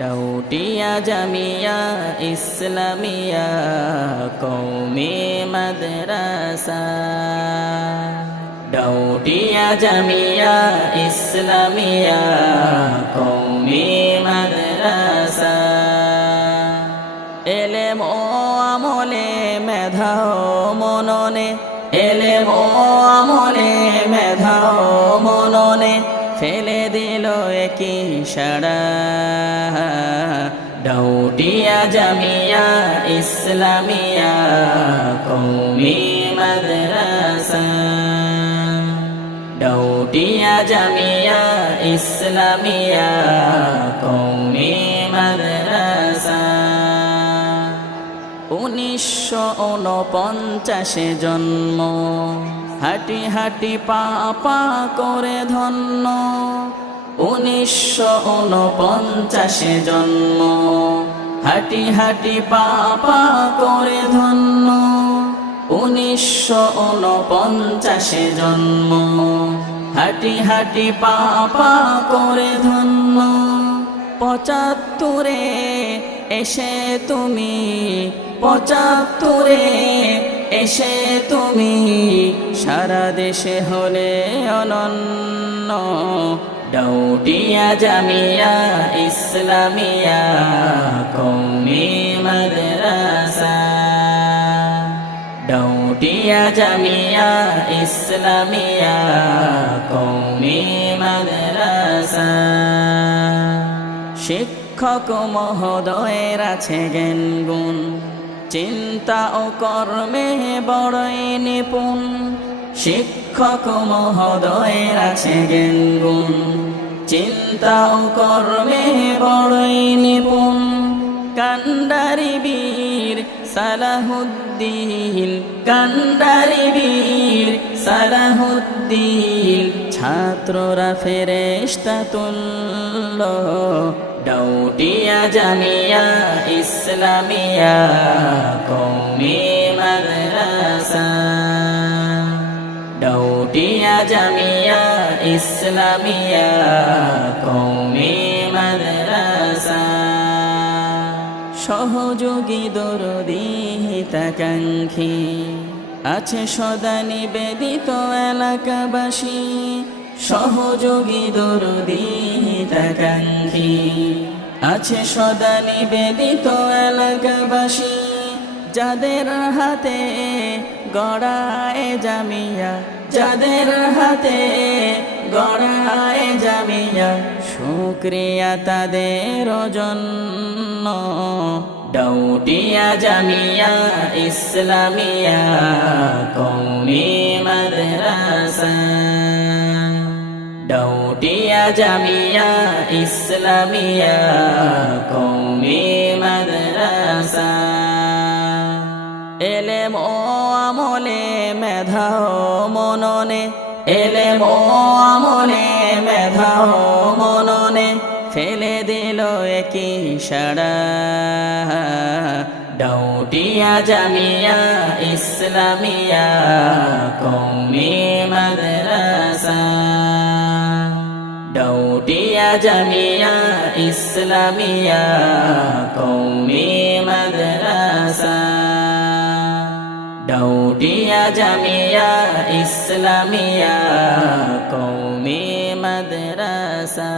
ডাউটিয়া জামিয়া ইসলামিয়া কওমি মাদ্রাসা। ডাউটিয়া জামিয়া ইসলামিয়া কওমি মাদ্রাসা। এলেম ও আমলে মেধা ও মননে, এলেম ও আমলে মেধা ও মননে ফেলে দিল একই সাড়া। ডাউটিয়া জামিয়া ইসলামিয়া কওমি মাদ্রাসা। ডাউটিয়া জামিয়া ইসলামিয়া কওমি মাদ্রাসা। 1949 জন্ম, হাঁটি হাঁটি পা পা করে ধন্য। 1949 জন্ম, হাঁটি হাঁটি পা পা করে ধন্য। 1949 জন্ম, হাঁটি হাঁটি পা পা করে ধন্য। 75 এসে তুমি, 75 এসে তুমি সারা দেশে হলে অনন্য। ডাউটিয়া জামিয়া ইসলামিয়া কওমি মাদ্রাসা। ডাউটিয়া জামিয়া ইসলামিয়া কওমি মাদ্রাসা। শিক্ষক মহোদয়ের আছে জ্ঞান গুণ, চিন্তা ও কর্মে বড়ই নিপুণ। শিক্ষক মহোদয়ের আছে জ্ঞান গুণ, চিন্তা ও কর্মে বড়ই নিপুণ। কান্ডারি বীর সালাহুদ্দিন, কান্ডারি বীর সালাহুদ্দিন ছাত্ররা ফেরেশতা তুল্য। ডাউটিয়া জামিয়া ইসলামিয়া কওমি মাদ্রাসা। ডাউটিয়া জামিয়া ইসলামিয়া কওমি মাদ্রাসা। সহযোগী দরদি হিতাকাঙ্ক্ষী আছে সদা নিবেদিত এলাকাবাসী। সহযোগী দরদি হিতাকাঙ্ক্ষী আছে সদা নিবেদিত এলাকাবাসী। যাদের হাতে গড়ায় জামিয়া, যাদের হাতে গড়ায় জামিয়া শুকরিয়া তাদের জন্য। ডাউটিয়া জামিয়া ইসলামিয়া কওমি মাদ্রাসা। ডাউটিয়া জামিয়া ইসলামিয়া কওমি মাদ্রাসা। এলেম ও আমলে মেধা ও মননে, এলেম ও আমলে মেধা ও মননে ফেলে দিল একই সাড়া। ডাউটিয়া জামিয়া ইসলামিয়া কওমি মাদ্রাসা। ডাউটিয়া জামিয়া ইসলামিয়া কওমি মাদ্রাসা। ডাউটিয়া জামিয়া ইসলামিয়া কওমি মাদ্রাসা।